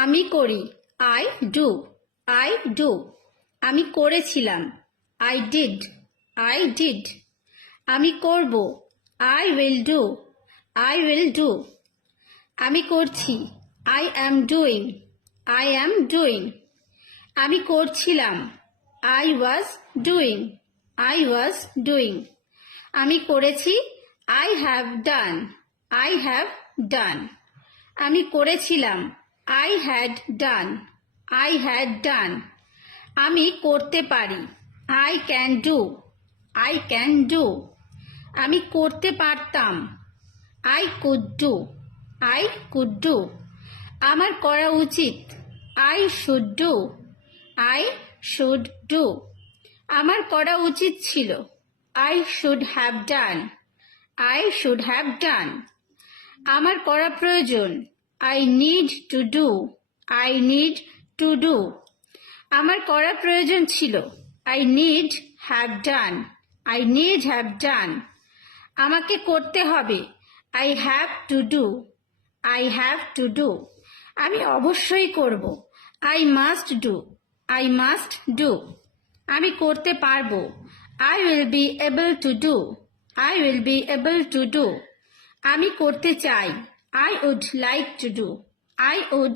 আমি করি, I do, I do. আমি করেছিলাম, আই ডিড, আই ডিড। আমি করব, I will do, I will do. আমি করছি, I am doing, I am doing. আমি করছিলাম, I was doing, I was doing. আমি করেছি, I have done, I have done. আমি করেছিলাম, I had done, I had done. আমি করতে পারি, I can do, I can do. আমি করতে পারতাম, I could do, I could do. আমার করা উচিত, I should do, I should do. আমার করা উচিত ছিল, I should have done, I should have done. আমার করা প্রয়োজন, I need to do, I need to do. আমার করা প্রয়োজন ছিল, I need have done, I need have done. আমাকে করতে হবে, I have to do, I have to do. আমি অবশ্যই করব, I must do, I must do. আমি করতে পারবো, I will be able to do, I will be able to do. আমি করতে চাই, I would like to do, I would